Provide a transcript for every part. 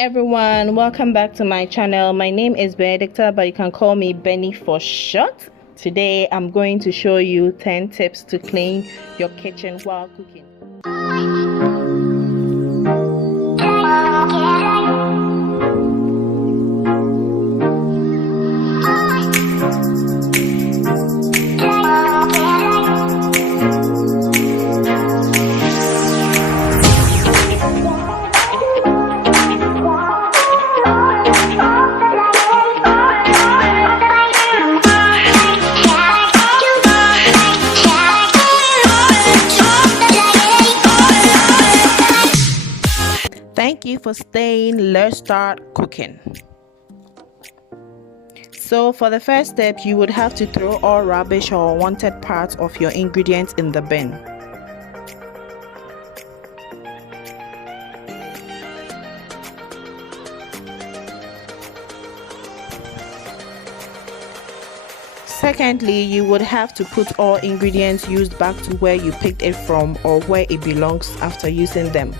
everyone, welcome back to my channel. My name is Benedicta, but you can call me Benny for short. Today I'm going to show you 10 tips to clean your kitchen while cooking. Thank you for staying. Let's start cooking. So for the first step, you would have to throw all rubbish or unwanted parts of your ingredients in the bin. Secondly, you would have to put all ingredients used back to where you picked it from or where it belongs after using them.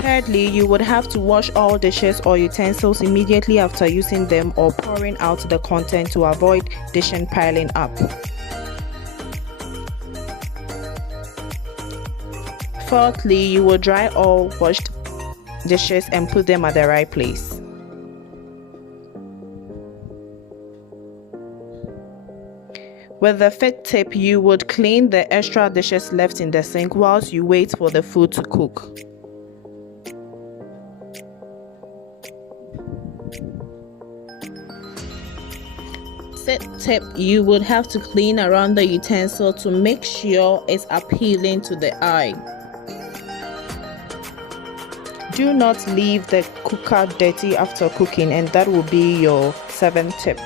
Thirdly, you would have to wash all dishes or utensils immediately after using them or pouring out the content to avoid dishing piling up. Fourthly, you will dry all washed dishes and put them at the right place. With the fifth tip, you would clean the extra dishes left in the sink whilst you wait for the food to cook. Sixth tip, you would have to clean around the utensil to make sure it's appealing to the eye. Do not leave the cooker dirty after cooking, and that will be your seventh tip.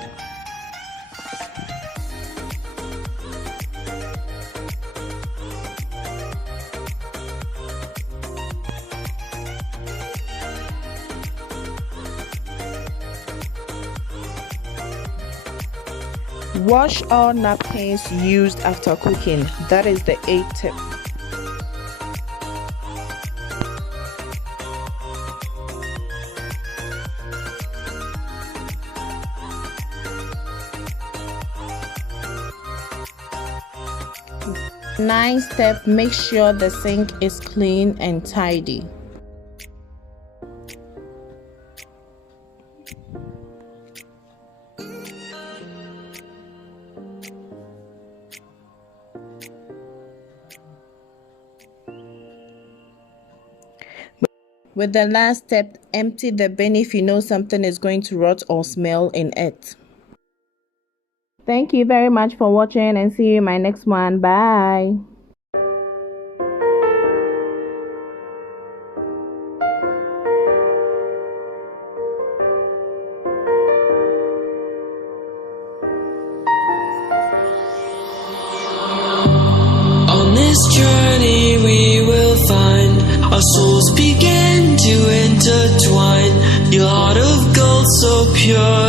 Wash all napkins used after cooking. That is the 8th tip. Ninth step, make sure the sink is clean and tidy. With the last step, empty the bin if you know something is going to rot or smell in it. Thank you very much for watching, and see you in my next one. Bye. On this journey we will find our souls begin to intertwine. Your heart of gold so pure.